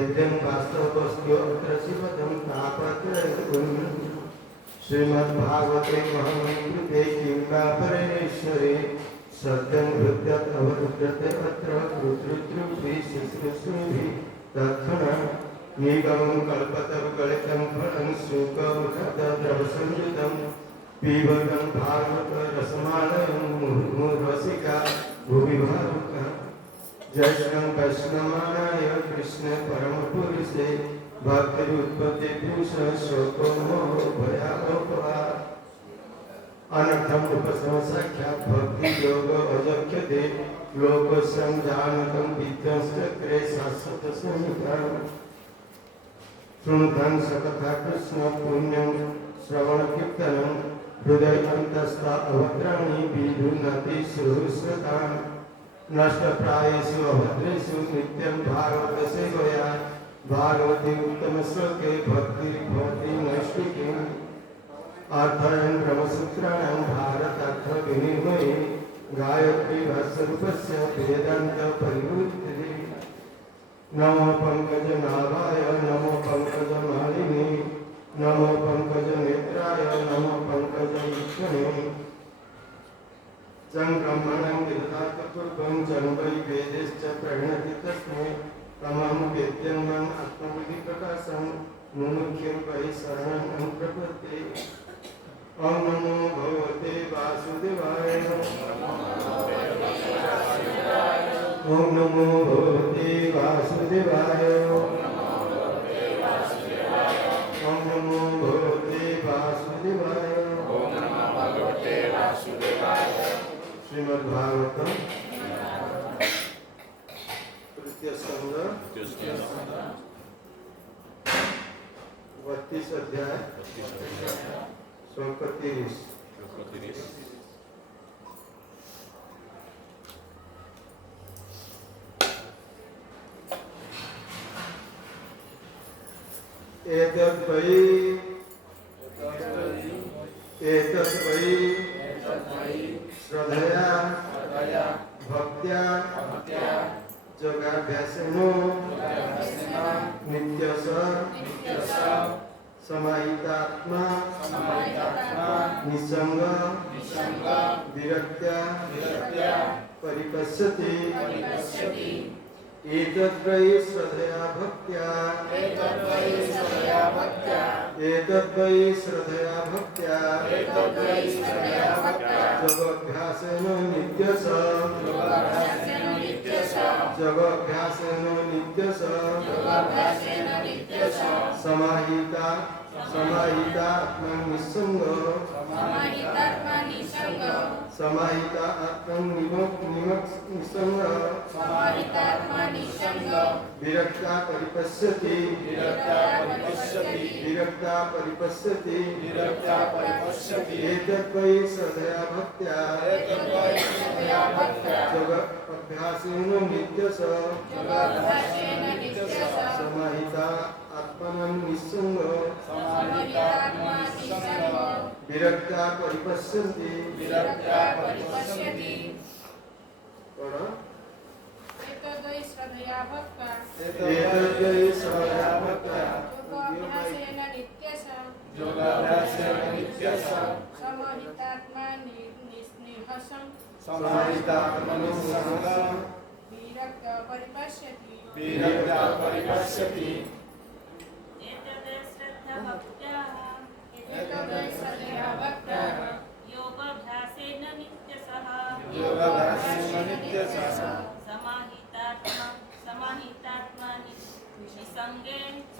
वेद्यं वास्तवस्तु अत्र शिवदं तापत्रयं श्रीमद्भागवते महामन्त्रे किंवा परेश्वरे सत्यं हृद्यत् अवरुद्यते अत्र कृतृत्रुभिः शुश्रूषुभिः तत्क्षणं निगमं कल्पतरुगलितं फलं शुकमुखद्रवसंयुतं पिबतं भागवतरसमालयं मुहुर्मुहुर्रसिका भुवि भावुकः जय श्री वैष्णवाय कृष्ण परमपुरुषे भक्तिरुत्पत्ति पुरुष शोको मोह भयावपवा अनर्थम उपसंसाख्या भक्ति योग अजक्ष्यते लोक संजानकं विद्यंश्चक्रे शाश्वत संहिता शृण्वन् सकथा कृष्ण पुण्यं श्रवण कीर्तनं हृदय अंतस्था अभद्राणि विधुनति सुहृस्वतान् नष्टप्रायेषु अभद्रेषु नित्यं भागवत सेवया भागवती उत्तम श्लोके भक्ति भवति नैष्टिकीम् अर्थयन् ब्रह्मसूत्राणां भारतार्थ विनिर्मये गायत्री भाष्यरूपस्य वेदान्त परिवृत्तिः नमो पंकजनाभाय नमो पंकजमालिने नमो पंकजनेत्राय नमो पंकजईक्षणे संक्रमणं विदधातपूर्वं जन्मै वेदेश्च प्रणति तस्मै तमं वेद्यं आत्मविधिप्रकाशं मुमुख्यं वै शरणं प्रपद्ये ॐ नमो भगवते वासुदेवाय ॐ नमो भगवते वासुदेवाय ॐ नमो भगवते वासुदेवाय श्रीमद्भागवतम तृतीय स्कंद 32 अध्याय श्लोक 30 एतद् वै श्रद्धया भक्त्या योगाभ्यासेन नित्यश समाहितात्मा निसंग विरक्त्या परिपश्यति एतद् वै श्रद्धया भक्त्या योगाभ्यासेन नित्यश समाहिता आत्मा निसंग विरक्ता परिपश्यति एतद् वै श्रद्धया भक्त्या योगाभ्यासेन नित्यश समाहिता आत्मनं निसंग विरक्ता परिपश्यन्ति एतद् वै श्रद्धया भक्त्या योगाभ्यासेन नित्यश समाहितात्मा निःहसं विरक्ता परिपश्यति एतद् वै श्रद्धया भक्त्या योगाभ्यासेन नित्यशः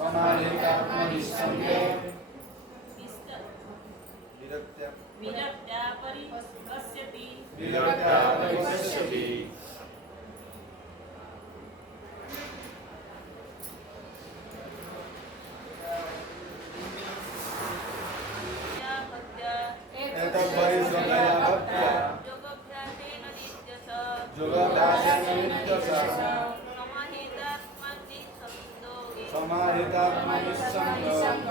समाहितात्मा निसंगे विरक्त्या परिपश्यति समाहितात्मा निसंग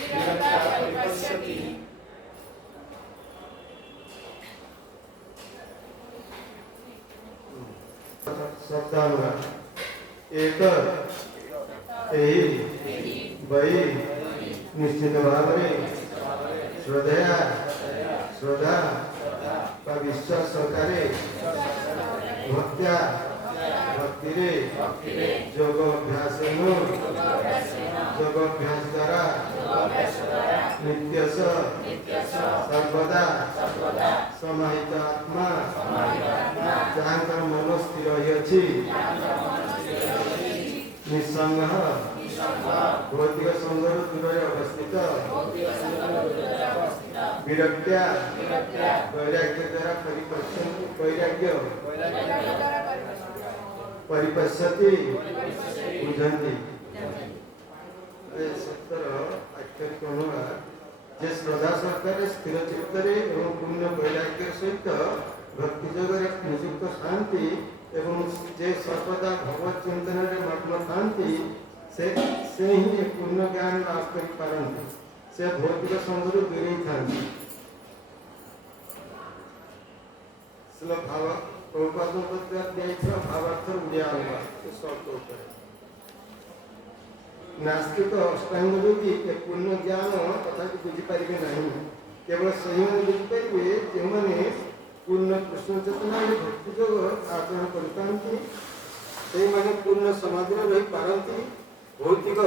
विरक्त्या परिपश्यति शब्दानुवाद एक वही निश्चित भाव श्रद्धा का विश्वास सहकारे भक्त्या भक्ति योगाभ्यास द्वारा नित्य सर्वदा समाहित आत्मा जहाँ मन स्थिर निसंग भौतिक संगर दूर अवस्थित विरक्त्या वैराग्य द्वारा परिपश्यति बुझंती सत्तर आख्यायिक अनुवाद जे श्रद्धा सहकारे स्थिर चित्तरे एवं पुण्य वैराग्य सहित भक्ति जगरे निजुक्त शांति एवं जे सर्वदा भगवत चिंतन मग्न थांती से ही पूर्ण ज्ञान लाभ कर पारंती से भौतिक संगरू दूरी थांती स्ल भाव प्रभुपादों को दिया भावार्थ उड़िया अनुवाद शब्द ऊपर नास्तिक अष्टांग योगी ए पूर्ण ज्ञान तथा बुझी पारे नहीं केवल सही में बुझी पारे जो पूर्ण कृष्ण चेतना भक्ति योग आचरण करते पूर्ण समाधि रही पारती भौतिक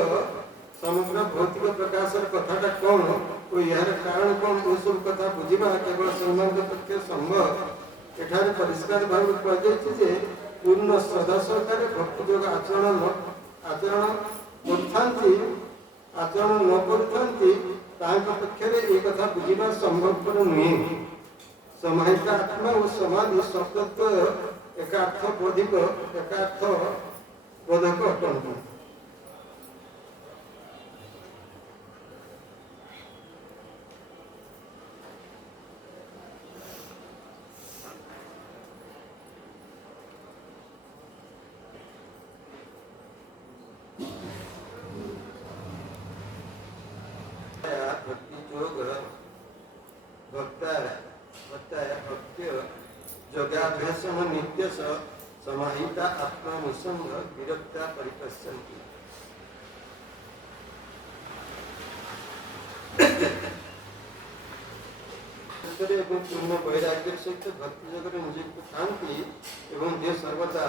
समग्र भौतिक प्रकाश कथाटा कौन और यार कारण कौन वो सब कथा बुझा केवल संबंध तथ्य संभव एठार परिष्कार भाव कहुचे पूर्ण श्रद्धा सहकारे भक्ति योग आचरण आचरण न कर कथा बुझा संभवपर नुहे समाहित आत्मा और समाधि शब्द एकार्थ बोधिक एकार्थ बोधक अटंत योगाभ्यास नित्य समाहिता आत्मा निसंग विरक्ता परिपश्यन्ति पूर्ण वैराग्य सहित भक्ति जगत नियुक्त थांती एवं जे सर्वदा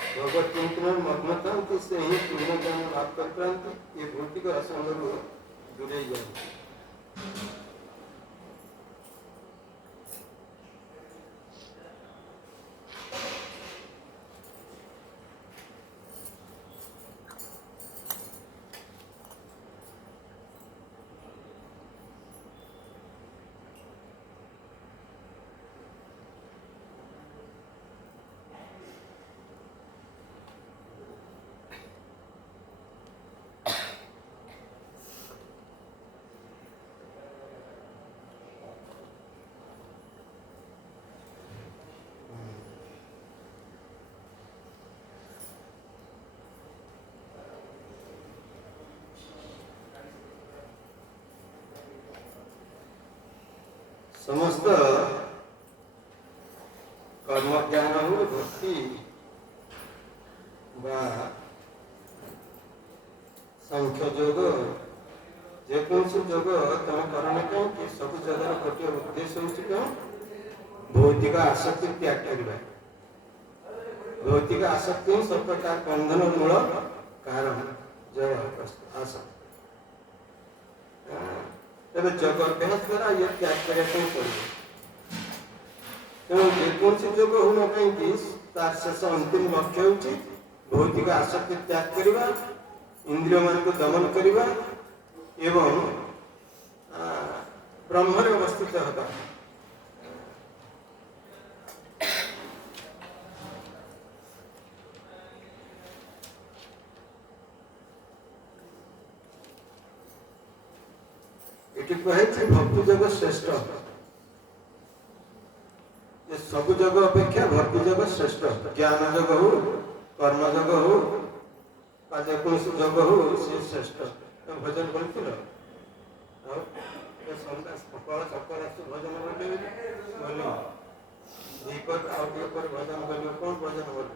भगवत चिंतन मग्न थांती से ही पूर्ण ज्ञान लाभ कर पारंती ये भौतिक असंगरू दूरे जाती समस्त कर्म ज्ञान हो भक्ति संख्य योग जेकोसी योग तुम करने कहीं सब जगह गोटे उद्देश्य होती कौन भौतिक आसक्ति त्याग करवा भौतिक आसक्ति ही सब प्रकार बंधन मूल कारण जय आसक्ति तेरे जग अभ्यास द्वारा ये त्याग करने पड़े तेणु जेकोसी योग होना कहीं तार शेष अंतिम लक्ष्य होची भौतिक आसक्ति त्याग करवा इंद्रिय मान को दमन करवा एवं ब्रह्म रे अवस्थित होता भक्ति जग श्रेष्ठ सब जग अपेक्षा भक्ति जग श्रेष्ठ ज्ञान जग हो कर्म जग हो जेकोसी जग हो से श्रेष्ठ भजन करती सकाल सकाल भजन बोले दीपक आउट भजन कर कौन भजन बोल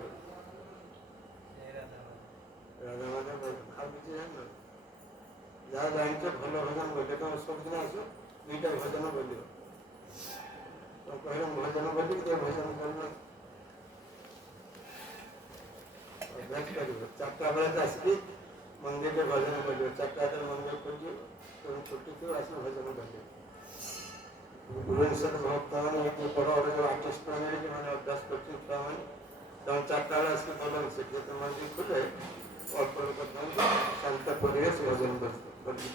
ସବୁଦିନ ଆସ ଦୁଇଟା ଭଜନ ବୋଲିବ କହିଲେ ଭଜନ ବୋଲିକି ଟିକେ ଭଜନ କରିବ ଅଭ୍ୟାସ କରିବ। 4ଟା ବେଳେ ଆସିକି ମନ୍ଦିରରେ ଭଜନ କରିବ। 4ଟା ବେଳେ ମନ୍ଦିର ଖୋଲିବ ତେଣୁ ଛୁଟିଥିବ ଆସିବ ଭଜନ କରିବ। ଭୁବନେଶ୍ୱର ଭକ୍ତମାନେ ବଡ଼ ବଡ଼ ଯେଉଁ ଆର୍ଟିଷ୍ଟ ମାନେ ଯେଉଁମାନେ ଅଭ୍ୟାସ କରୁଛନ୍ତି ଛୁଆମାନେ ତେଣୁ 4ଟା ବେଳେ ଆସିକି ଭଲ ସେଠି ଯେତେ ମନ୍ଦିର ଖୋଲେ ଅଳ୍ପ ଲୋକ ଥାନ୍ତି ଶାନ୍ତ ପରିବେଶ ଭଜନ କରିକି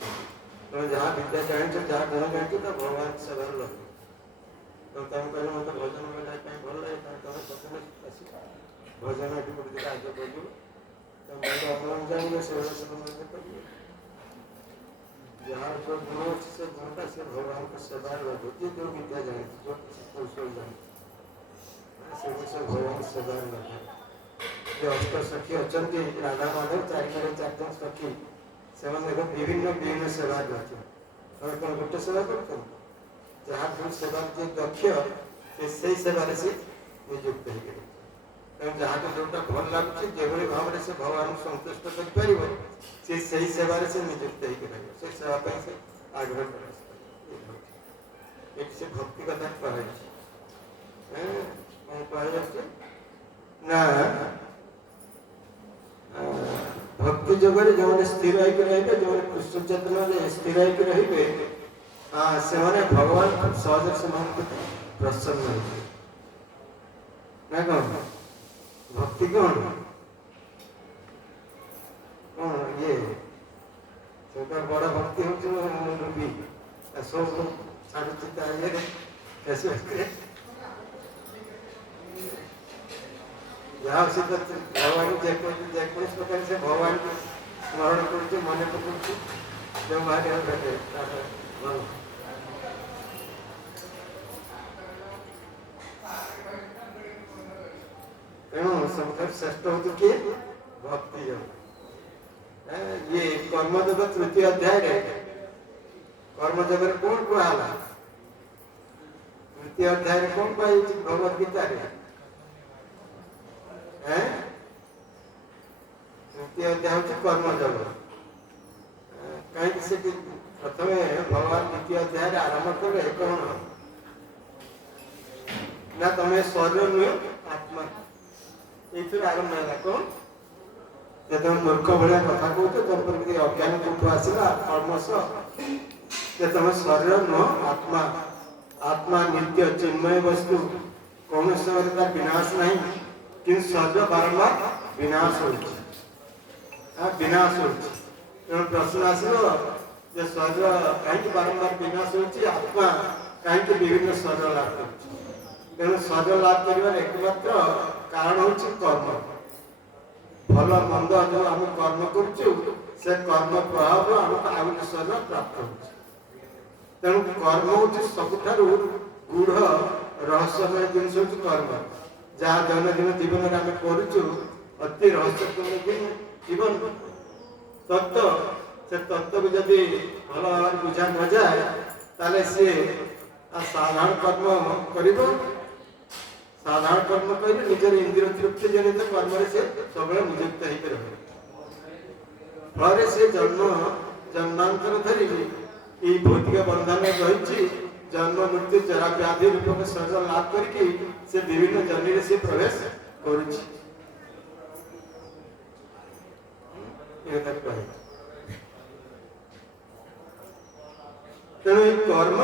ତେଣୁ ଯାହା ବିଦ୍ୟା ଜାଣିଛ ଯାହା ଗୁଣ ଜାଣିଛ ତା ଭଗବାନ ସେବାରେ ଲଗେଇବ। ତେଣୁ ତମେ କହିଲେ ମୋତେ ଭଜନ କରିବା ପାଇଁ ଭଲ ଲାଗେ ତେଣୁ ତମେ ପ୍ରଥମେ ଆସିବ ଭଜନ ଏଠି ଗୋଟେ ଦିନ ଆଗ କରିବ ତମେ ଭଲ ଅନୁମାନ ଜାଣିବ ସେଭଳି ସେମାନେ କରିବ। ଯାହାର ଯେଉଁ ଗୁଣ ଅଛି ସେ ଗୁଣଟା ସେ ଭଗବାନଙ୍କ ସେବାରେ ଲଗେଇବ। ଯିଏ ଯେଉଁ ବିଦ୍ୟା ଜାଣିଛି ଯେଉଁ କିଛି କୌଶଳ ଜାଣିଛି ସେଗୁলো ସେ ଭଗବାନ ସେବାରେ ଲଗେଇବ। ଯେ ଅଷ୍ଟ ସଖୀ ଅଛନ୍ତି ରାଧା ମାଧବ 4 ଜଣ ସଖୀ ସେମାନେ ଦେଖ ବିଭିନ୍ନ ବିଭିନ୍ନ ସେବାରେ ଅଛନ୍ତି। ତମେ କ'ଣ ଗୋଟେ ସେବା କରୁଛନ୍ତି? ଯାହା ଯେଉଁ ସେବା ଯିଏ ଦକ୍ଷ ସେଇ ସେବାରେ ସେ ନିଯୁକ୍ତ ହେଇପାରିବ। ତେଣୁ ଯାହାକୁ ଯେଉଁଟା ଭଲ ଲାଗୁଛି ଯେଭଳି ଭାବରେ ସେ ଭଗବାନଙ୍କୁ ସନ୍ତୁଷ୍ଟ କରିପାରିବ ସେ ସେଇ ସେବାରେ ସେ ନିଯୁକ୍ତ ହେଇପାରିବ। ସେ ସେବା ପାଇଁ ସେ ଆଗ୍ରହ ପ୍ରକାଶ କରିବ। ଏଠି ସେ ଭକ୍ତି କଥା କୁହାଯାଇଛି। କ'ଣ କୁହାଯାଉଛି ନା ଭକ୍ତି ଯୋଗରେ ଯେଉଁମାନେ ସ୍ଥିର ହେଇକି ରହିବେ ଯେଉଁମାନେ କୃଷ୍ଣ ଚେତନାରେ ସ୍ଥିର ହେଇକି ରହିବେ ସେମାନେ ଭଗବାନ ଖୁବ୍ ସହଜରେ ସେମାନଙ୍କୁ ପ୍ରସନ୍ନ ହେଇଯିବେ। ନା କ'ଣ ଭକ୍ତି କ'ଣ କ'ଣ ଇଏ ସେଟା ବଡ଼ ଭକ୍ତି ହେଉଛି ମୁଭି ସବୁ ଛାଡ଼ୁଛି ତା ଇଏରେ ଫେସବୁକ୍ରେ ଯାହା ସେ ଭଗବାନ ଯେକୌଣସି ପ୍ରକାର ସେ ଭଗବାନଙ୍କୁ ସ୍ମରଣ କରୁଛି ମନେ ପକାଉଛି ଯେଉଁ ଭାଗ୍ୟ ଭେଟେ ତାର ଭଲ। ତେଣୁ ସବୁଠାରୁ ଶ୍ରେଷ୍ଠ ହେଉଛି କିଏ? ଭକ୍ତି ଯୋଗ। ଇଏ କର୍ମଯୋଗ 3ୟ ଅଧ୍ୟାୟରେ କର୍ମଯୋଗରେ କ'ଣ କୁହାହେଲା? 3ୟ ଅଧ୍ୟାୟରେ କ'ଣ କୁହାଯାଇଛି ଭଗବତ ଗୀତାରେ? 3ୟ ଅଧ୍ୟାୟ ହେଉଛି କର୍ମଯୋଗ। କାହିଁକି ସେଠି ପ୍ରଥମେ ଭଗବାନ 2ୟ ଅଧ୍ୟାୟରେ ଆରମ୍ଭ କଲେ କ'ଣ ନା ତମେ ଶରୀର ନୁହେଁ ଆତ୍ମା। ଏଇଥିରୁ ଆରମ୍ଭ ହେଲା କ'ଣ ଯେ ତମେ ମୂର୍ଖ ଭଳିଆ କଥା କହୁଛ ତମ ପ୍ରତି ଅଜ୍ଞାନ କୋଉଠୁ ଆସିଲା କର୍ମଶ ଯେ ତମେ ଶରୀର ନୁହଁ ଆତ୍ମା। ଆତ୍ମା ନିତ୍ୟ ଚିନ୍ମୟ ବସ୍ତୁ କୌଣସି ସମୟରେ ତାର ବିନାଶ ନାହିଁ କିନ୍ତୁ ଶରୀର ବାରମ୍ବାର ବିନାଶ ହେଉଛି ବିନାଶ ହେଉଛି। ତେଣୁ ପ୍ରଶ୍ନ ଆସିବ ଯେ ଶରୀର କାହିଁକି ବାରମ୍ବାର ବିନାଶ ହେଉଛି ଆତ୍ମା କାହିଁକି ବିଭିନ୍ନ ଶରୀର ଲାଭ କରୁଛି? ତେଣୁ ଶରୀର ଲାଭ କରିବାର ଏକମାତ୍ର କାରଣ ହେଉଛି କର୍ମ। ଭଲ ମନ୍ଦ ଯେଉଁ ଆମେ କର୍ମ କରୁଛୁ ସେ କର୍ମ ପ୍ରଭାବରୁ ଆମକୁ ଆଉ ଗୋଟେ ଶରୀର ପ୍ରାପ୍ତ ହେଉଛି। ତେଣୁ କର୍ମ ହେଉଛି ସବୁଠାରୁ ଗୂଢ଼ ରହସ୍ୟମୟ ଜିନିଷ ହେଉଛି କର୍ମ। ଯାହା ଦୈନନ୍ଦିନ ଜୀବନରେ ଆମେ କରୁଛୁ ଅତି ରହସ୍ୟପୂର୍ଣ୍ଣ ଜୀବନ ତତ୍ତ୍ୱ ସେ ତତ୍ତ୍ୱକୁ ଯଦି ଭଲ ଭାବରେ ବୁଝା ନଯାଏ ତାହେଲେ ସିଏ ସାଧାରଣ କର୍ମ କରିବ। ସାଧାରଣ କର୍ମ କହିଲେ ନିଜର ଇନ୍ଦ୍ରିୟ ତୃପ୍ତି ଜନିତ କର୍ମରେ ସେ ସବୁବେଳେ ନିଯୁକ୍ତ ହେଇକି ରହିବ। ଫଳରେ ସେ ଜନ୍ମାନ୍ତର ଧରି ଏଇ ଭୌତିକ ବନ୍ଧନରେ ରହିଛି ଜନ୍ମ ମୃତ୍ୟୁ ଜରା ବ୍ୟାଧି ରୂପକ ଶରୀର ଲାଭ କରିକି ସେ ବିଭିନ୍ନ ଜନ୍ମରେ ସେ ପ୍ରବେଶ କରୁଛି। ତେଣୁ ଏଇ କର୍ମ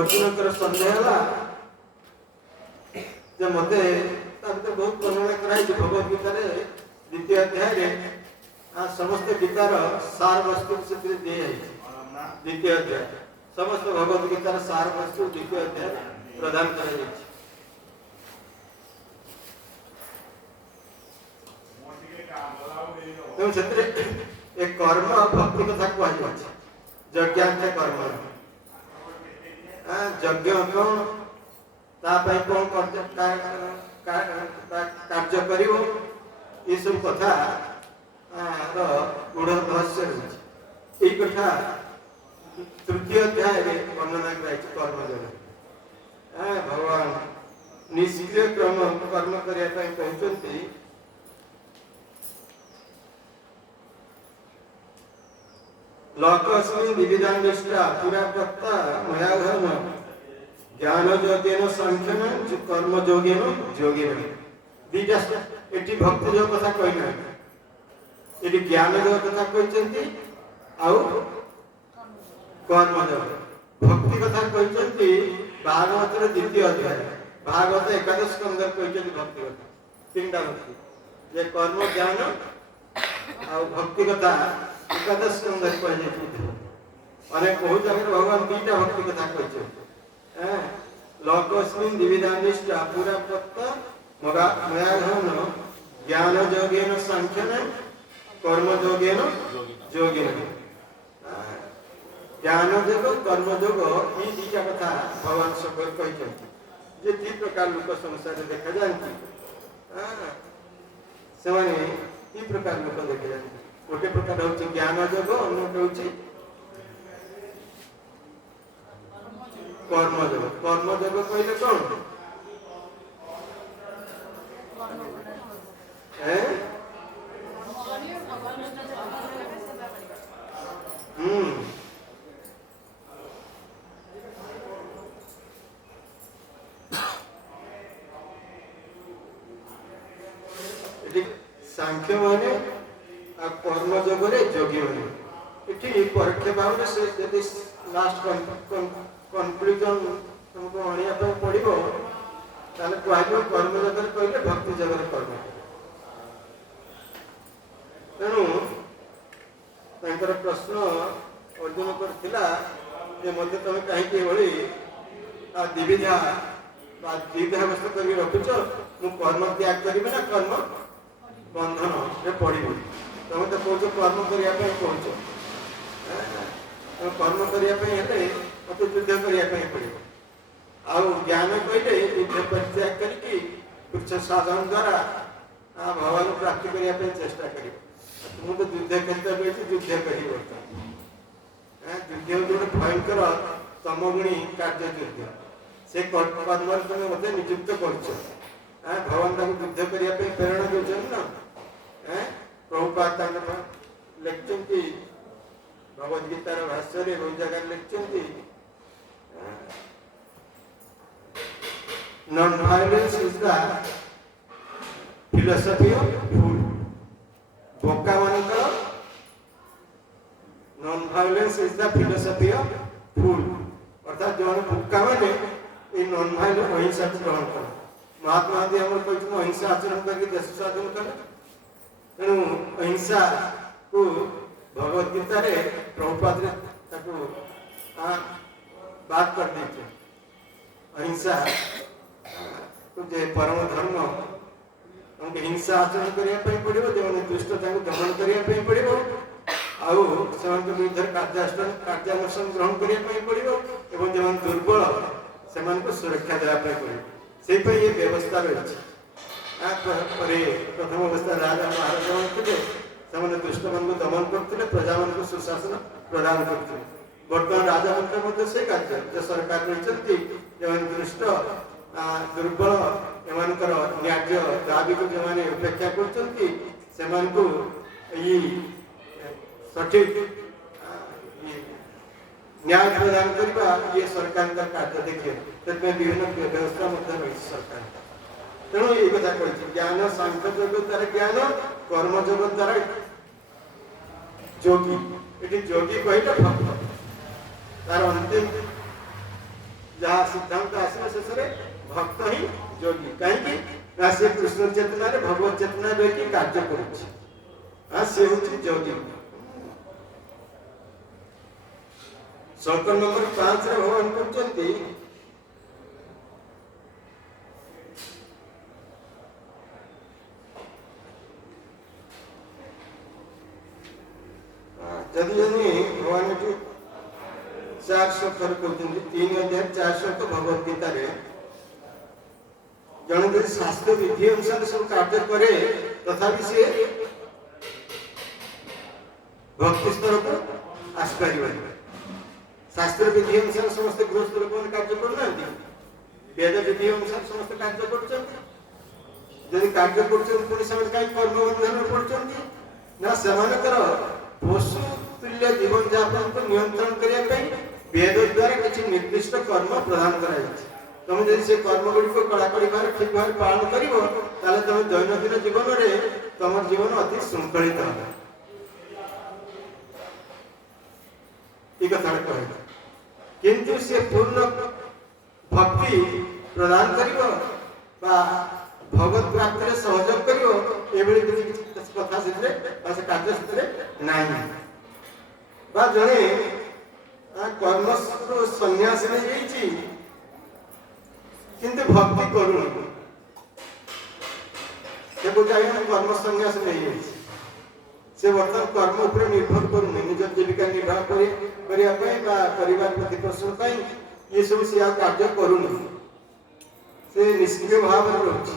ଅର୍ଜୁନଙ୍କର ସନ୍ଦେହ ହେଲା ଯେ ମତେ ତା ଭିତରେ ବହୁତ ବର୍ଣ୍ଣନା କରାଯାଇଛି ଭଗବତ ଗୀତାରେ 2ୟ ଅଧ୍ୟାୟରେ ସମସ୍ତ ଗୀତାର ସାର ବସ୍ତୁ ସେଥିରେ ଦିଆଯାଇଛି। 2ୟ ଅଧ୍ୟାୟ ସମସ୍ତ ଭଗବତ ଗୀତାର ସାର ବସ୍ତୁ 2ୟ ଅଧ୍ୟାୟ ପ୍ରଦାନ କରାଯାଇଛି। ତେଣୁ ସେଥିରେ ଏ କର୍ମ ଭକ୍ତି କଥା କୁହାଯାଇଛି। ଯଜ୍ଞାର୍ଥ କର୍ମ ଯଜ୍ଞ କ'ଣ ତା ପାଇଁ କ'ଣ କାର୍ଯ୍ୟ କରିବ ଏସବୁ କଥା ଗୂଢ଼ ରହସ୍ୟ ରହିଛି। ଏଇ କଥା 3ୟ ଅଧ୍ୟାୟରେ ବର୍ଣ୍ଣନା କରାଯାଇଛି କର୍ମଯୋଗ। ଭଗବାନ ନିଷ୍କ୍ରିୟ କର୍ମ କରିବା ପାଇଁ କହୁଛନ୍ତି लोकस्मिन् विविधानिष्ठा पुरा पत्ता मया धर्म ज्ञान योगेन संख्यम कर्म योगेन योगेन दीटा एटी भक्ति योग कथा कहना एटी ज्ञान योग कथा कहते आउ कर्म योग भक्ति कथा कहते भागवत द्वितीय अध्याय भागवत एकादश स्कंद कहते भक्ति कथा तीन भक्ति जे कर्म ज्ञान आउ भक्ति कथा एकादश स्कंद कहते अनेक बहुत जगह भगवान दीटा भक्ति कथा कहते लोकस्मिन् विविधानिष्ठा पुरा पत्ता मया धर्म ज्ञान योगेन संख्यन कर्म योगेन योगेन ज्ञान योग कर्म योग ये दीटा कथा भगवान सबल कहते जे दी प्रकार लोक संसार देखा जाती से माने प्रकार लोक देखा जाती गोटे प्रकार हूँ ज्ञान योग अन्य हूँ कर्म योग कहले कौन सांख्य माने कर्म योग योगी माने ये परीक्षा भाव से यदि लास्ट कन्क्लूजन तुमको आनिया पड़ो ताले कहबो कर्म जगत कहले भक्ति जगत कर्म तेणु तांकर प्रश्न अर्जुन करथिला जे मते तमे काहे के भली आ दिविधा बा द्विधावस्था करी रखुछ मु कर्म त्याग करिबे ना कर्म बंधन रे पड़िबे तमे तो कहछ कर्म करिया पे कहछ कर्म करिया पे हेले मत युद्ध करिया पे पड़िबो आ ज्ञान कहले युद्ध परित्याग करके कुछ साधन द्वारा भगवान प्राप्ति करिया पे चेष्टा करिबो तुम तो युद्ध करते बेची युद्ध करी युद्ध जो भयंकर तमगुणी कार्य युद्ध से कर्म तुम मत नियुक्त कर भगवान ताको युद्ध करिया पे प्रेरणा देउछन ना प्रभुपाद तांको लेखचंती भगवद गीतार भाष्य रे बहुत जगह लेखचंती non violence is the philosophy of fool बोका मानकर non violence is the philosophy of fool अर्थात जो बोका माने ये non violence अहिंसा ग्रहण कर महात्मा गांधी हमर कहते अहिंसा आचरण करके देश साधन कर तेणु अहिंसा को भगवद गीता रे प्रभुपाद ने ताको बात कर देते अहिंसा जे परम धर्म हमके हिंसा आचरण करिया पे पड़िबो जे दुष्ट ताको दमन करिया पे पड़िबो आउ सेमान के विरुद्ध कार्यानुष्ठान ग्रहण करिया पे पड़िबो एवं जे दुर्बल सेमान को सुरक्षा देवा पे पड़िबो सेहि पे ये व्यवस्था रही परे प्रथम अवस्था राजा महाराज थे सेमाने दुष्ट मन को दमन करते प्रजा मन को सुशासन प्रदान करते वर्तमान राजा मंत्र मध्य से कार्य जो सरकार रही दुष्ट दुर्बल एमानकर न्याय दाबी को जो माने उपेक्षा करछंती सेमान को ई सठिक न्याय प्रदान करबा ये सरकार का कार्य देखे तमे विभिन्न व्यवस्था मध्य रही सरकार तेणु ये कथा कहछि ज्ञान सांख्य योग द्वारा ज्ञान कर्म योग द्वारा योगी एटी योगी कहले भक्त तार अंतिम जहाँ सिद्धांत आसने शेष भक्त ही योगी कहीं से कृष्ण चेतना रे भगवत चेतना रही कार्य कर योगी श्लोक नंबर 5 रे भगवान कहते जदि भगवान की 400 कर कहते 3 अध्याय 400 तो भगवत गीता रे जन यदि शास्त्र विधि अनुसार सब कार्य करे तथापि से भक्ति स्तर को आस्पारी शास्त्र विधि अनुसार समस्त गृहस्थ लोक कार्य करना वेद विधि अनुसार समस्त कार्य कर कार्य कर कर्म बंधन पड़ते ना से पशु तुल्य जीवन यापन को नियंत्रण करने पे वेद द्वारा किसी निर्दिष्ट कर्म प्रदान कराई तुम जब से कर्म गुड़ी को कड़ाकड़ी भाव ठीक भाव पालन करिवो ताले तुम दैनंदिन जीवन रे तुम जीवन अति श्रृंखलित हो ई कथा कहला किंतु से पूर्ण भक्ति प्रदान करिवो बा भगवत प्राप्ति रे सहयोग करिवो एबेले किसी कथा सितरे बा से कार्य सितरे नाही बा जणे कर्म सन्यास ने जाइछि किंतु भक्ति करूनी से बुझाई कर्म सन्यास नहीं जाइछि से वर्तमान कर्म ऊपर निर्भर करूनी निज जीविका निर्वाह करिया बा परिवार प्रतिपोषण पाई ये सब से कार्य करूनी से निष्क्रिय भाव में रहुछि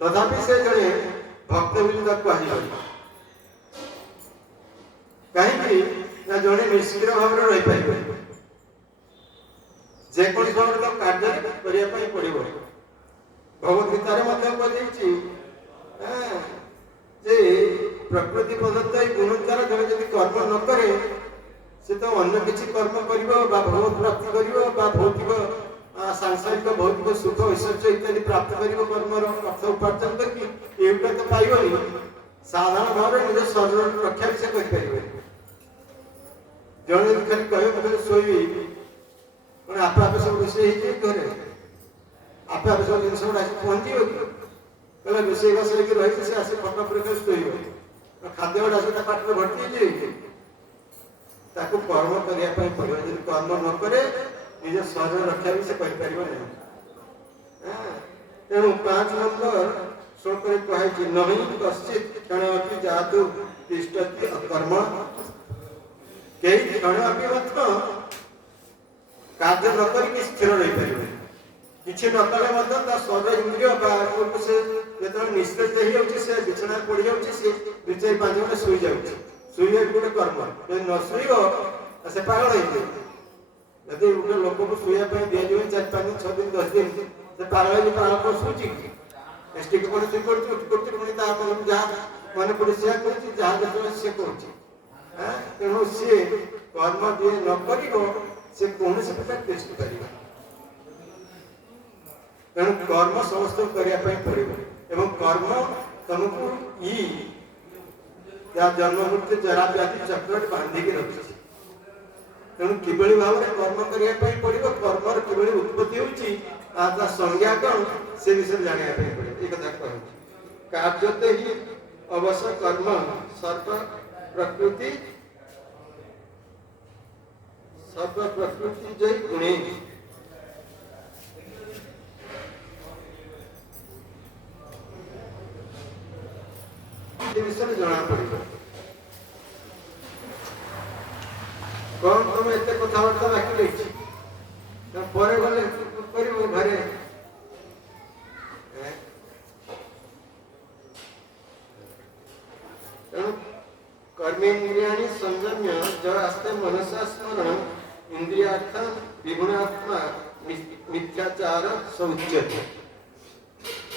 तथापि से जणे भक्त बोली ताको कहि कहीं ना जड़े निष्क्रिय भाव में रही पारे जेको भाव कार्य करने पड़ो भगवदगीतार जे प्रकृति प्रदत्त गुण द्वारा जब जब कर्म न करे से तो अन्य किसी कर्म कर भगवत प्राप्ति कर भौतिक सांसारिक भौतिक सुख ऐश्वर्य इत्यादि प्राप्त कर कर्मर अर्थ उपार्जन करके तो पाइबनी साधारण भाव में निज शरीर रक्षा भी से कर जड़े खाली कह शोबी मैंने आप सब रोषे घरे आप सब जिन गुड़ा पहुंचे कहला रोषे बास रही से आसे खट पर शोब खाद्य गुड़ा से पाटे भर्ती ताको कर्म करने पड़ो यदि कर्म न करे निज शरीर रक्षा भी से कर तेणु 5 नंबर श्लोक कही नहीं कश्चित क्षण जातु तिष्ठति अकर्म कई क्षण कार्य न कर स्थिर रही पारे किसी न कले शरीर इंद्रिय से जो निस्तेज हो बिछना पड़ जाऊँगी सी 2-4-5 घंटे शुई जाऊँगी शुआ गोटे कर्म जो न शुब से पागल हो यदि गोटे लोक को शुवाई दि जाए 4-5 दिन 6 दिन 10 दिन से पागल पागल शुची एसटी शुई पड़ी जहाँ मन पड़े सी जहाँ सी कर तेणु सी कर्म दिए न कर कौन से प्रकार टेस्ट कर तेणु कर्म समस्त करने पड़ो कर्म तुमको जन्म मृत्यु जरा व्याधि चक्र बांधिक रखी तेणु किभली भाव में कर्म करने पड़ो कर्मर किभली उत्पत्ति होची संज्ञा कौन से विषय जाना पड़ो ये कथा कहूँ कार्यते ही अवश्य कर्म सर्व प्रकृति जय गुणे विषय जना पड़ो कौन तुम एत कथबार्ता बाकी रही पर गले कर घरे कर्मेन्द्रियाणि संयम्य ज आस्ते मनसा स्मरण इंद्रियार्थ विगुणात्मा मिथ्याचार सौच्यते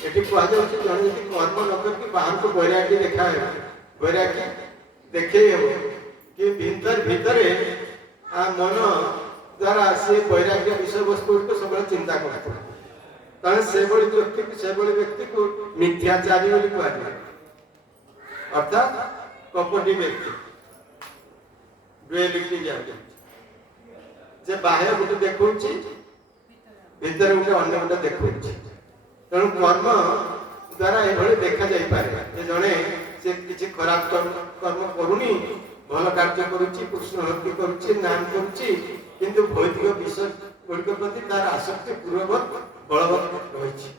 एटी कह जाउछि जने यदि कर्म न करके बाहर को वैराग्य देखाए वैराग्य देखे हो कि भीतर मन द्वारा से वैराग्य विषय वस्तु को सब चिंता करता कारण से व्यक्ति को मिथ्याचारी बोली कहते अर्थात कपटी व्यक्ति डुअलिटी जाके जे बाहर गोटे देखौछि भीतर गोटे अन्य गोटे देखौछि तेणु कर्म द्वारा एभली देखा जाई पारे जड़े से किसी खराब कर्म करूनी भल कार्य करुच्ची कृष्ण भक्ति करुच्ची नाम करुच्ची किंतु भौतिक विषय गुड़िक प्रति तार आसक्ति पूर्ववत बलवत रही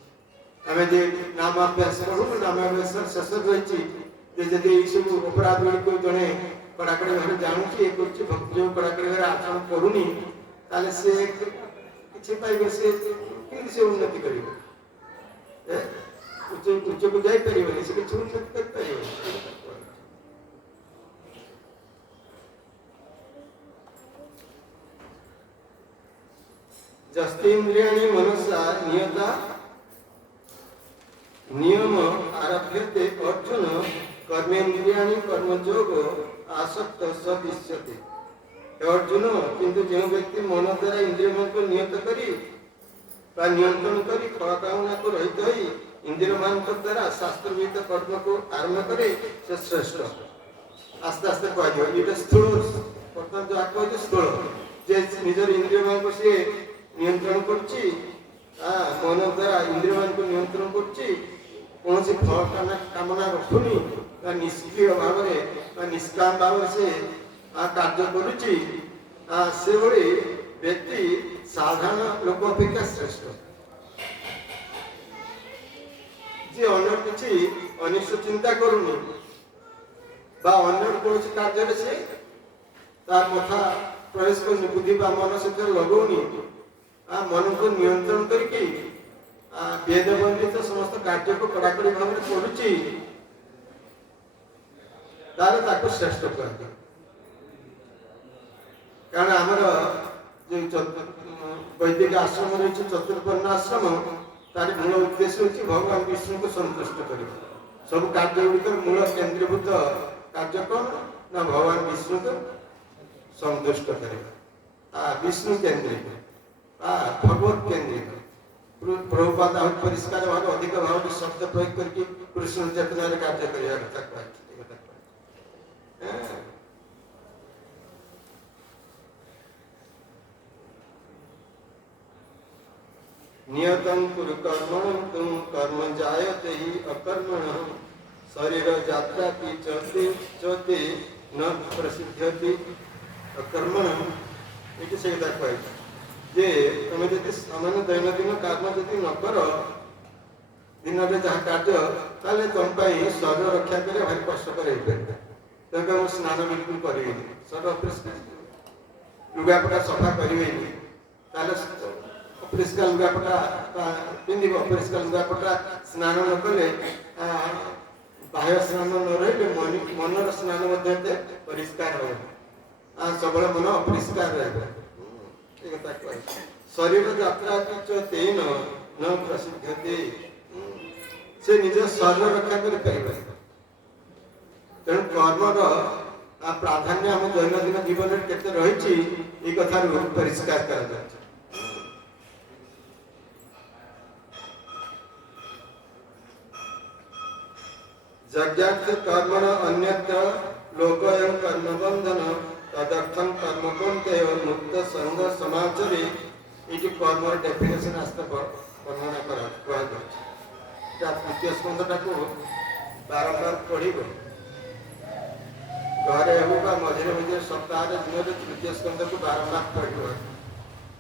आम जे नामाभ्यास करूँ नामाभ्यास शेष रही जदि सब अपराध गुड़िक जड़े कड़ाकड़ी भाव जानूँ ये कर भक्ति जो कड़ाकड़ी भाव आचरण करूनी ताले से किसी पाइबे से किंतु से उन्नति करिवो उच्च को जाई परिबे से किसी उन्नति कर परिबे जस्तेन्द्रियाणि मनसा नियता नियम आरभ्यते अर्जुन कर्मेन्द्रियाणि कर्मयोग आसक्त स दिश्यते। हे अर्जुन किंतु जो व्यक्ति मन द्वारा इंद्रिय मन को नियत करी नियंत्रण करी फल कामना को रहित होई इंद्रिय मन द्वारा शास्त्र विहित कर्म को आरंभ करे से श्रेष्ठ। आस्ते आस्ते कह दियो ये स्थूल प्रथम जो आको है स्थूल जे निजर इंद्रिय मन को से नियंत्रण करछि मन द्वारा इंद्रिय मन को नियंत्रण करछि कौन सी फल कामना रखुनी निष्क्रिय भाव में निष्काम भाव से कार्य करुछि से भली व्यक्ति साधारण लोक अपेक्षा श्रेष्ठ। जे अन्य किसी अनिष्ट चिंता करूनी बा अन्य कौन कार्य से तार कथा प्रवेश कर बुद्धि बा मन से लगौनी मन को नियंत्रण करके वेद वर्णित समस्त कार्य को कड़ाकड़ी भाव में करुछि तार ताको श्रेष्ठ कहते। कारण आमर जो वैदिक आश्रम रही चतुर्वर्ण आश्रम तार मूल उद्देश्य होची भगवान विष्णु को संतुष्ट करना। सब कार्य गुड़िक मूल केंद्रीभूत कार्य कौन ना भगवान विष्णु को संतुष्ट करना विष्णु केंद्रित भगवत केंद्रित। प्रभुपाद आहुत परिष्कार भाव अधिक भाव शब्द प्रयोग करके कृष्ण चेतना कार्य करने कथा नियतं कुरु कर्मणं तुम कर्म जायते ही अकर्मणः शरीर यात्रा की चौथे न प्रसिद्ध्यति अकर्मणः ये से कह जे तुम जब सामान्य दैनंदिन कर्म जदि न कर दिन में जहाँ कार्य ताले तुम शरीर रक्षा करे भारी कष्टकर तेज मुझे स्नान बिल्कुल करें शरीर अपरिष्कार लुगापटा सफा करें अपरिष्कार लुगापटा पिंधि अपरिष्कार लुगापटा स्नान न कले बाह्य स्नान न रही मनर स्नान परिष्कार हो सब मन अपरिष्कार रहे शरीर यात्रा तेन न प्रसिद्ध्यते से निज शरीर रक्षा कर तेणु कर्मर प्राधान्य आम दैनंदिन जीवन में केते रही कथा परिष्कार कर यज्ञार्थ कर्मण अन्यत्र लोकयं कर्म बंधन तदर्थं कर्म कौन्तेय मुक्त संग समाचरे ये कर्म डेफिनेशन आस्ते वर्णना करा तृतीय स्कंदटा को बारंबार पढ़ घरे हो मझे मझे सप्ताह दिन में तृतीय स्कंद को बारंबार पढ़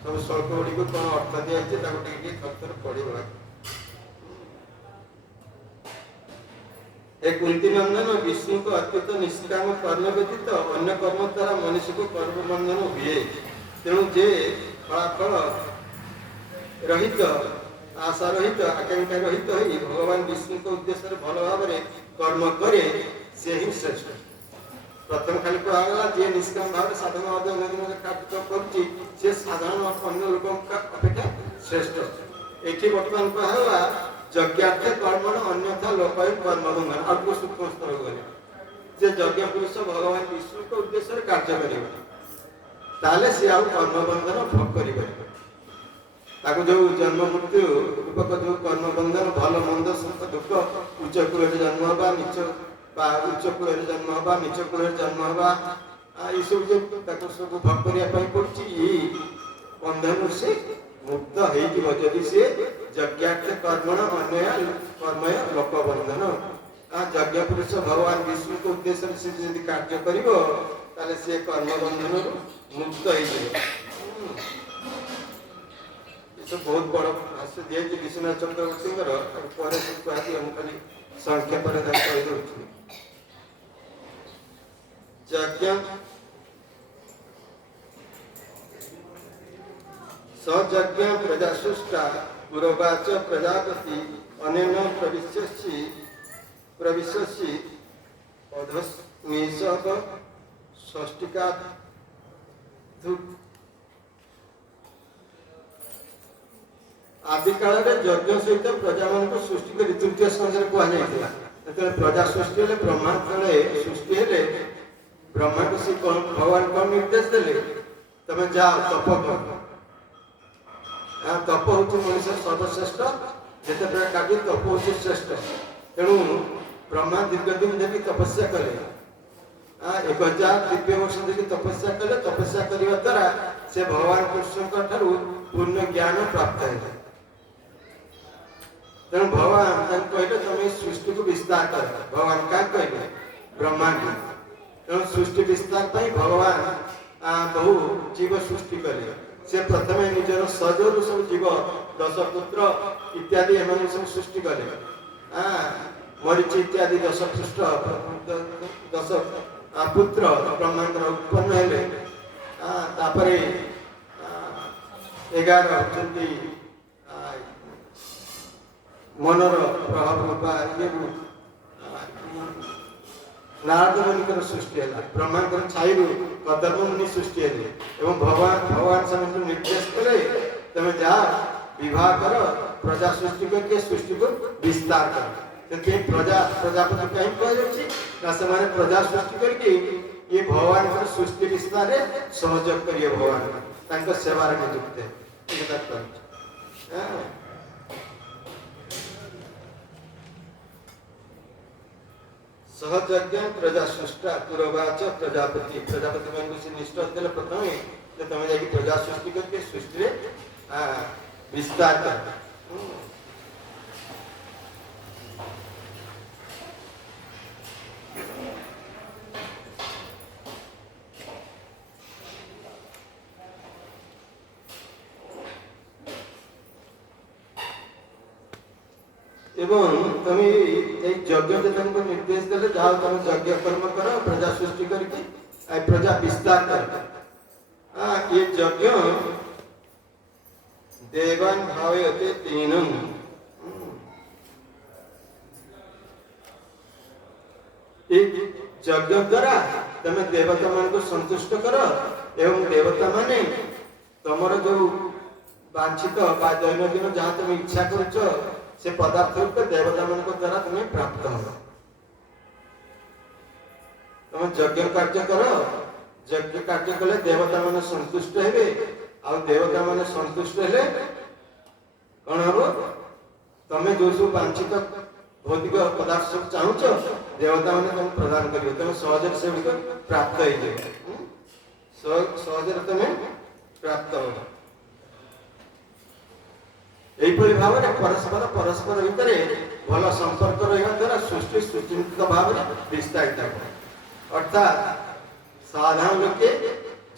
सब श्लोक गुड़ी को कौन अर्थ दिखाई थर पढ़ एक कुंती नंदन विष्णु को अत्यंत निष्काम कर्म व्यतीत अन्य कर्म द्वारा मनुष्य को कर्म बंधन हुए तेणु जे फलाफल रहित आशा रहित आकांक्षा रहित ही भगवान विष्णु को उद्देश्य भल भाव में कर्म करे से ही श्रेष्ठ। प्रथम खाली कहला जे निष्काम भाव साधारण दैनंदिन कार्य कर साधारण अन्य लोक अपेक्षा श्रेष्ठ। ये बर्तमान कहला यज्ञार्थ कर्मण अन्यथा लोकाय कर्म बंधन आपको सूक्ष्म स्तर गले जे यज्ञ पुरुष भगवान विष्णु को उद्देश्य कार्य करेगा ताले से आउ कर्म बंधन भोग करेगा ताको जो जन्म मृत्यु रूपक जो कर्म बंधन भल मंद सुख दुख उच्च कुल जन्म होगा नीच उच्च कुल जन्म होगा नीच कुल जन्म होगा ये सब जो ताको सब भोग करिया पई पड़ची बंधन से मुक्त हो जदि से यज्ञार्थ कर्मण अन्य कर्मय लोक बंधन यज्ञ पुरुष भगवान विष्णु को उद्देश्य से यदि कार्य करिवो ताले से कर्म बंधन मुक्त हो जाए। ये बहुत बड़ भाष्य दिए विश्वनाथ चक्रवर्ती पर हम खाली संक्षेप यज्ञ सज्ञ प्रजासुष्टा पुरोवाच प्रजापति अनेन प्रविश्यसि अधस्मिषक षष्टिका आदि काल यज्ञ सहित प्रजा मान सृष्टि कर तृतीय स्कंदे कहुला प्रजा सृष्टि ब्रह्मांड सृष्टि ब्रह्मा को से भगवान कौन निर्देश देले तमे जाओ तप कर तप हूँ मनुष्य सर्वश्रेष्ठ जिते प्रकार कार्य तप हूँ श्रेष्ठ तेणु ब्रह्मा दीर्घ दिन देखी तपस्या कले 1000 दिव्य वर्ष देखी तपस्या कले तपस्या करने द्वारा से भगवान कृष्ण ठारू पूर्ण ज्ञान प्राप्त है तेणु भगवान कहले तुम सृष्टि को विस्तार कर भगवान क्या कहले ब्रह्मांड तेणु सृष्टि विस्तार पर भगवान बहु जीव सृष्टि कले से प्रथम निजर सजर सब जीव दशपुत्र इत्यादि एम सब सृष्टि कले मरीचि इत्यादि दशपृष्ठ दश पुत्र ब्रह्मांड उत्पन्न हेले तापर 11 होती मनर प्रभाव ये नारद मुनिकर सृष्टि है ब्रह्मांड छाई कदर्म मुनि सृष्टि है भगवान समस्त निर्देश करे तुम जा विवाह कर प्रजा सृष्टि करके सृष्टि को विस्तार कर प्रजापति कहीं कह प्रजा सृष्टि करके ये भगवान को सृष्टि विस्तार सहयोग करिए भगवान सेवार नियुक्त सहजज्ञ प्रजा सृष्टा पुरवाच प्रजापति मान से निष्ठा देले प्रथम जे तमे जाकी प्रजा सृष्टि करके सृष्टि रे विस्तार कर एवं तुम यज्ञ तुमको निर्देश देले जाओ तुम यज्ञ कर्म करो प्रजा सृष्टि करके प्रजा विस्तार कर ये यज्ञ देवान भावयते तीनम यज्ञ द्वारा तुम देवता मान को संतुष्ट कर एवं देवता माने तुमर जो वांछित दैनंदिन जहाँ तुम इच्छा कर से पदार्थ रूप देवता मान द्वारा तुम्हें प्राप्त हो तुम यज्ञ कार्य कर यज्ञ कार्य कले देवता मान संतुष्ट हेबे आ देवता मान संतुष्ट हेले कौन हम तुम जो सब वांछित भौतिक पदार्थ सब चाहूच देवता मैंने तुम प्रदान कर तुम सहज से प्राप्त हो सहज तुम्हें प्राप्त हो यही भाव में परस्पर भितर भल संपर्क रहा द्वारा सृष्टि सुचिंतित भाव में विस्तारित हो अर्थात साधारण लोके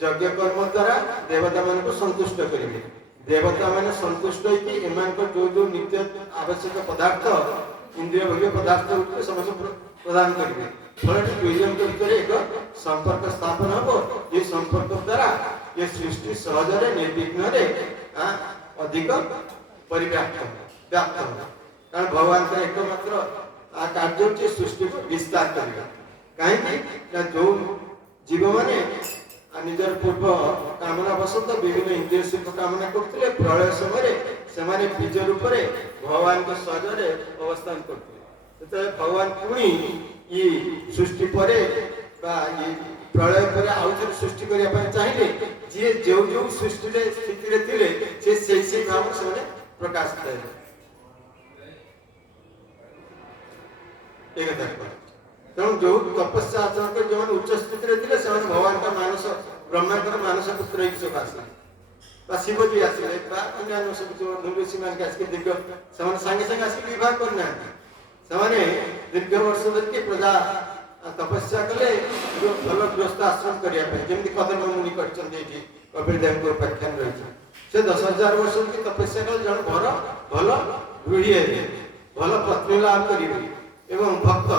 यज्ञ कर्म द्वारा देवता मान को संतुष्ट करेंगे देवता मैंने संतुष्ट होकर जो जो नित्य आवश्यक पदार्थ इंद्रिय भोग्य पदार्थ समस्त प्रदान करेंगे फल एक संपर्क स्थापन हम ये संपर्क द्वारा ये सृष्टि सहज निर्विघ्न अधिक परिव्याप्त व्याप्त हो कारण भगवान का एकमात्र कार्य होची सृष्टि को विस्तार करना कहीं जो जीव माने निजर पूर्व कामना बसत विभिन्न इंद्रिय सुख कामना करते प्रलय समय से बीज रूप भगवान को सहजरे अवस्थान करते भगवान पुणी ये सृष्टि पर प्रलय पर आउ थे सृष्टि करने चाहिए जी जो जो सृष्टि स्थिति से भाव से प्रकाश तेणु जो तपस्या आचरण कर जो उच्च स्थिति से भगवान का मानस ब्रह्मा का मानस पुत्र सब आसे शिव जी आसे अन्य सब ऋषि मान दीर्घ से सागे सागे आसिक विवाह करना से दीर्घ वर्ष धरिकी प्रजा तपस्या कले भल गृहस्थ आश्रम करने जमी कदम मुनि कपिलदेव उपाख्यान रही से 10,000 वर्ष की तपस्या कले जन भल गृही है भल पत्नी लाभ करेंगे एवं भक्त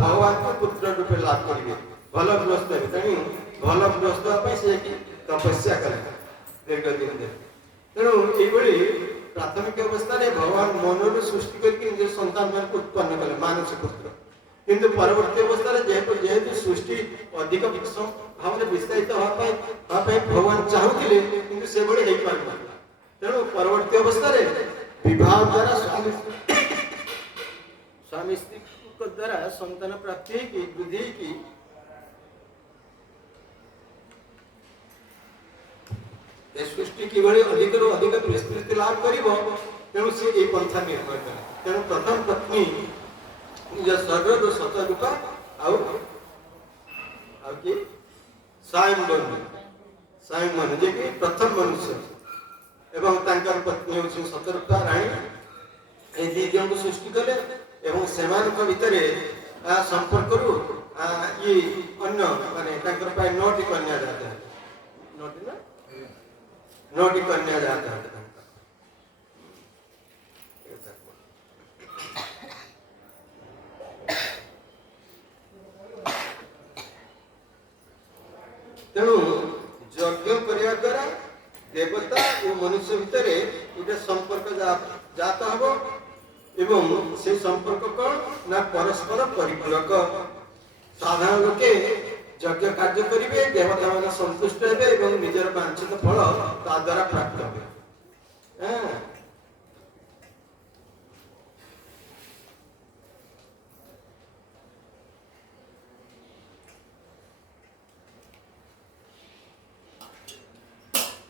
भगवान को पुत्र रूपे लाभ करेंगे भल गृहस्थ तेणु भल गृहस्थ से तपस्या कले दीर्घ दिन तेणु ये प्राथमिक अवस्था भगवान मन सृष्टि करके संतान मान को उत्पन्न कले मानस पुत्र किंतु परवर्ती अवस्था जेहेतु सृष्टि अधिक भाव में विस्तारित होगा भगवान चाहूले कि से तेणु परवर्ती अवस्था विवाह द्वारा स्वामी स्त्री द्वारा संतान प्राप्ति की वृद्धि की सृष्टि किभଳି अधिकରୁ ଅଧିକ विस्तृति लाभ करिवो तेणु से ए पंथा निर्माण करे तेणु प्रथम पत्नी निज स्वर्ग सतरूपा आउ कि स्वयं जे कि प्रथम मनुष्य एवं तांकर पत्नी होची सतरूपा रानी ए दी जन को सृष्टि कले एवं सेमान को भितरे संपर्क रु ये अन्य माने तांकर पाए नोटी कन्या जाता है नोटी कन्या जाता है तेणु यज्ञ करिया द्वारा देवता और मनुष्य भितर गोटे संपर्क जात हम एवं से संपर्क कौन ना परस्पर परिपूरक साधारण लोके यज्ञ कार्य करेंगे देवता मान संतुष्ट हे और निजर वांछित फल ता द्वारा प्राप्त हे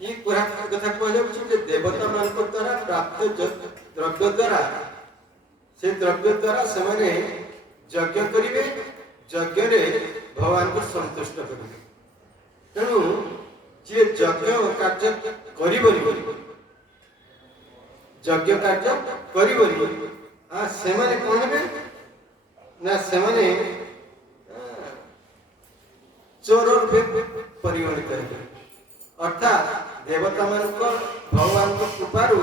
ये कथा कह देवता मान द्वारा प्राप्त द्रव्य द्वारा से द्रव्य द्वारा से यज्ञ करेंगे यज्ञ रे भगवान को संतुष्ट करेंगे तेणु जी यज्ञ कार्य करिबनी यज्ञ कार्य करिबनी से कौन हे ना से चोर रूपे परिगणित हे अर्थात देवता मान भगवान को कृपारू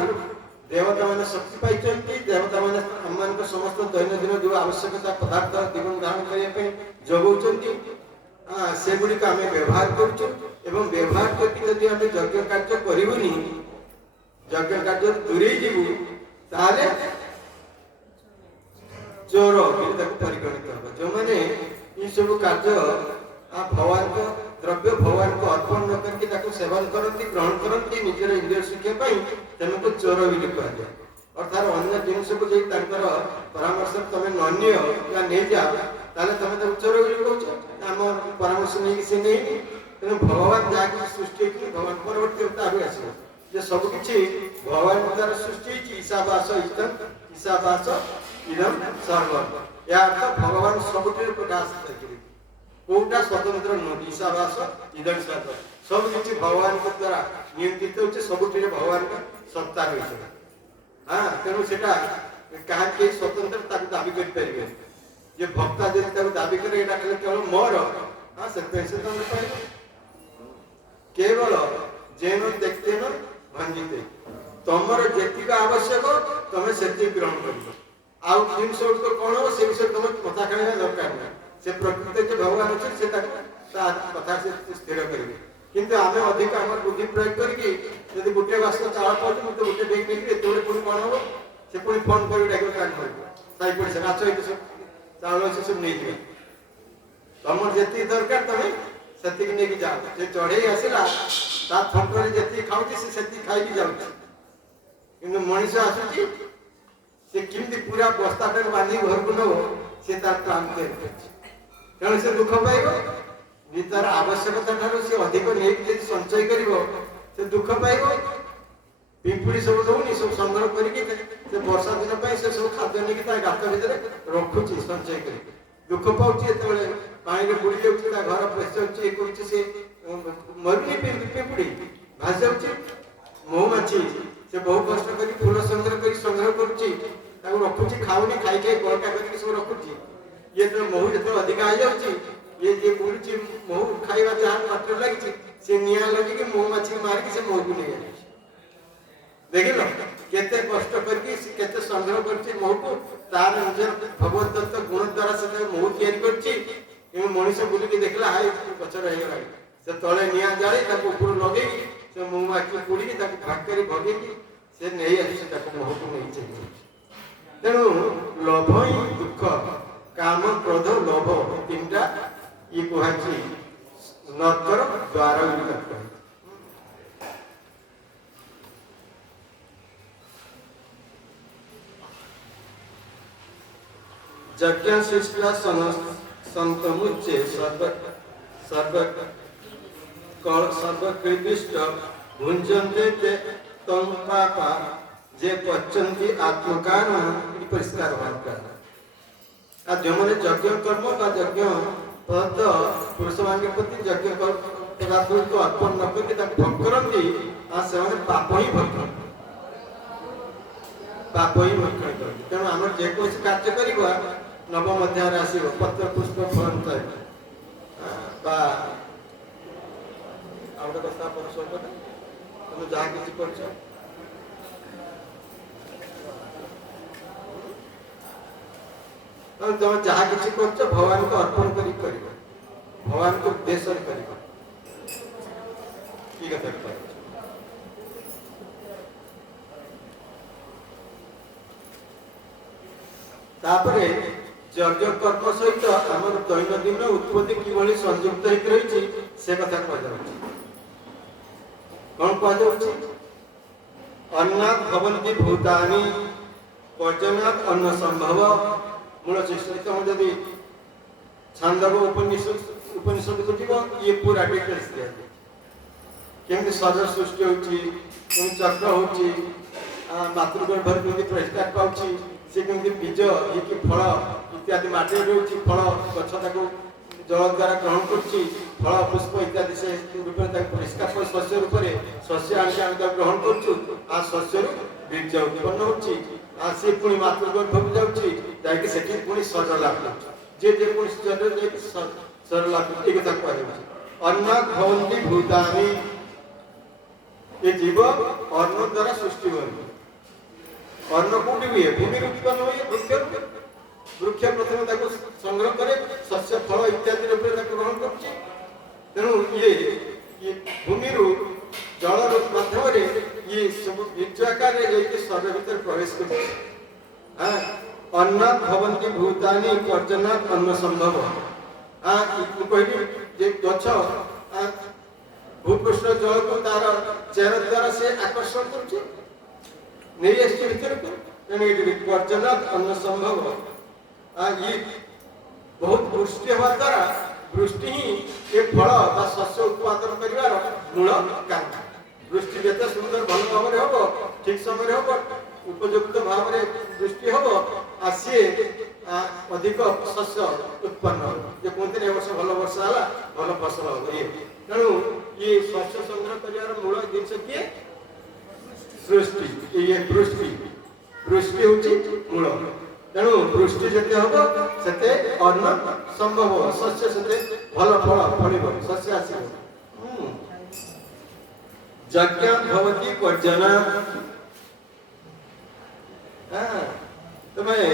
देवता मान शक्ति पाई देवता मान समस्त दैनंदिन जो आवश्यकता पदार्थ जीवन धारण करने जगौंट से गुड़िक आम व्यवहार करूँ व्यवहार करके आम यज्ञ कार्य करूनी यज्ञ कार्य दूरे जीवु ताले चोर परिगणित हम जो मैंने ये सब कार्य भगवान को द्रव्य भगवान को अर्पण न करके सेवन करती ग्रहण करती निजर इंद्रिय सुखा तेनको चोर भी कहुए अर्थात अन्य जिनस को जो परामर्श तुम ननी या नहीं जाओ तुम चोर भी कह आम परामर्श नहीं सी नहीं तेणु भगवान जहाँ सृष्टि भगवान परवर्ती आस सबकि भगवान द्वारा सृष्टि ईशावास ईशावास इदम सर्व या अर्थ भगवान सबुठ प्रकाश कोटा स्वतंत्र नुह ईशावास इदम सर्व सब किसी भगवान के द्वारा नियंत्रित होचे सबुठ भगवान का सत्ता रही हाँ तेणु से कहीं स्वतंत्र दाबी कर पारे जे भक्ता जब दाबी करे केवल मोर हाँ से केवल जेन देखते न भंजिते तुमर जी आवश्यक तुम से ग्रहण कर आउ जिनस कौन हो से विषय तुम कथा कहना दरकार ना से प्रकृति जो भगवान अच्छे से कथा से स्थिर करेंगे किंतु आम अधिक आम बुद्धि प्रयोग करके गोटे बास चाउल पाऊँ मतलब गोटे बेग नहीं ये पुणी कौन हम से पुणी फोन कर साई पड़े नाच चाउल से सब नहीं तुम जी दरकार तुम से नहीं जाओ से चढ़े आसला थंकरे जी खाऊ से खाई जाऊँ मनीष आसूची से किमती पूरा बस्ता बांधी घर को नब से क्लांत तेणु से दुख पाइब तार आवश्यकता ठार से अधिक नहीं संचय कर दुख पाइब पिंपुड़ी सब दौनी सब संग्रह करके वर्षा दिन से सब खाद्य नहीं गात भर रखुची संचय कर दुख पाँच पानी बुड़ी जाऊँगी घर पशि जाऊँगी मरुनी पिंपुड़ी भासी जाऊँगी महुमाछी से बहु कष्ट कर फूल संग्रह कर रखुची खाऊनी खाई खाई बड़का करके सब रखुची ये तो महू जो अधिक आ जाऊँगी ये जे बुड़ी महू खाଇବା जहाँ पात्र लगी से निआ लगे महुमाछी मारिकी से महू को नहीं जाए देख लो केते कष्ट करके केते संग्रह करछि महू को तार निजर भगवत दत्त गुण द्वारा से महू तैयारी करछि एवं मनुष्य बुली के देखला हाय गछ रही गला से तळे निआ जाळे ताको ऊपर लगे से महुमाछी पुड़ी ताको भाग करी भगे से नहीं आछि से ताको महू को नहीं चाहिए तेणु लोभ ही दुख काम क्रोध लोभ तीनटा ये कहुची नरकर द्वार यज्ञ शिष्टा संतमुच्चे सर्वकृदिष्ट भुंजन्ते ते तं पापा जे पचन्ति आत्मकान परिष्कार वाक्य आ जो मैंने यज्ञ कर्म का यज्ञ पद पुरुष मान प्रति यज्ञ पदार्थ को अर्पण न करके भोग करती से पाप ही भक्षण करते तेणु आम जेकोसी कार्य करवा नवम अध्याय आसो पत्र पुष्प फल कथा तुम जहाँ किसी कर तुम जहाँ किसी कर भगवान को अर्पण कर भगवान को उद्देश्य कर यज्ञ कर्म सहित आम दैनंदिन उत्पत्ति किभली संयुक्त रही से कथा कौन कहुच्छे अन्नात् भवन्ति भूतानि पर्जन्यात् अन्न संभव मूल शिष्य जदि छांदव उपनिषद को ये पूरा डिटेल्स दिया केमती शरीर सृष्टि होची चक्र होची मातृगर्भर केमती प्रतिष्ठा पाउची से केमती बीज ये कि फल इत्यादि माटी रोची फल गछ ताको जल द्वारा ग्रहण करची फल पुष्प इत्यादि से रूप परिष्कार शस्य रूप शस्य आनी आम ग्रहण करछु आ शस्य बीज उत्पन्न होची आ से पुणी मातृगर्भ जाउची जाके सेठी पुणी शरीर लाभ करछु जे पुणी शरीर जे शरीर लाभ एक कथा कहै अन्न भवन्ति भूतानि ये जीव अन्न द्वारा सृष्टि हुए अन्न कोटी हुए भूमि उत्पन्न हुए वृक्ष प्रथम संग्रह करे शस्य फल इत्यादि रूप ग्रहण कर तेणु ये भूमि जल माध्यम ये सब बीजाकार शरीर भीतर प्रवेश कर अन्न भवन्ति भूतानि पर्जन्यात् अन्न संभव कहली गछ भूपृष्ठ जल को तार चेहरा द्वारा से आकर्षण कर पर्जन्यात् अन्न संभव ये बहुत वृष्टि हवा द्वारा वृष्टि ही ये फल शस्य उत्पादन कर मूल कारण वृष्टि जिते सुंदर भल भाव हम ठीक समय हम उपयुक्त भाव वृष्टि हम सी अधिक शस्य उत्पन्न जो कहते वर्ष भल वर्षा है भल फसल हम ये तेणु ये शस्य संग्रह कर मूल जिनस किए सृष्टि ये वृष्टि हूँ मूल तेणु वृष्टि जिते हम से अन्न संभव शस्य से भल फल फल शस्य आसो यज्ञ भवति पर्जना तुम्हें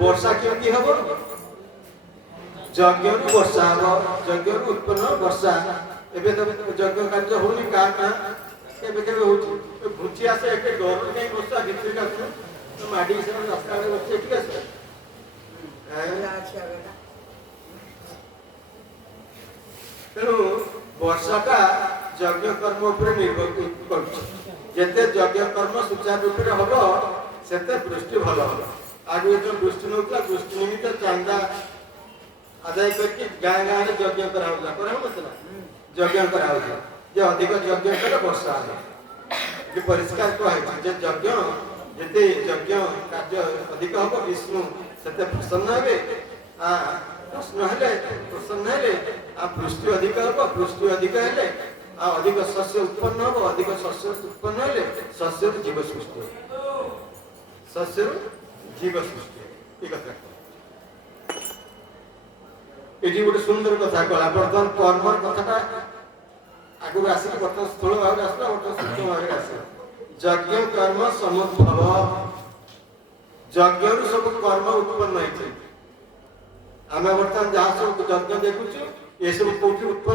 वर्षा केमती हम यज्ञ वर्षा हम यज्ञ उत्पन्न वर्षा एवं यज्ञ कार्य होनी क्या घुची आसे एक डर नहीं बस भितर आस माटी रास्ता बच्चे ठीक है तेणु वर्षाटा यज्ञ कर्म उपर निर्भर करते यज्ञ कर्म सुचारू रूप से हम से वृष्टि भल हम आगे जो वृष्टि नौला वृष्टि निमित्त चांदा आदाय करके गाँ गाँव में यज्ञ कराला यज्ञ कराला जे अधिक यज्ञ कर वर्षा है परिष्कार कहुए यज्ञ जिते यज्ञ कार्य अधिक हम विष्णु से प्रसन्न हे प्रसन्न हेले वृष्टि अधिक हम वृष्टि अधिक हेले अधिक शस्य उत्पन्न हम अधिक शस्य उत्पन्न हेले शस्य जीव सृष्टि शस्य जीव सृष्टि ये गोटे सुंदर कथा कहला बर्तमान कर्म कथाटा आगु आसिक बर्तमान स्थूल भाव आसला बर्तमान सूक्ष्म भाव आसला यज्ञ कर्म समुद्भव यज्ञ सब कर्म उत्पन्न होती आम बर्तमान जहाँ सब यज्ञ देखुचु ये सब कौटी उत्पन्न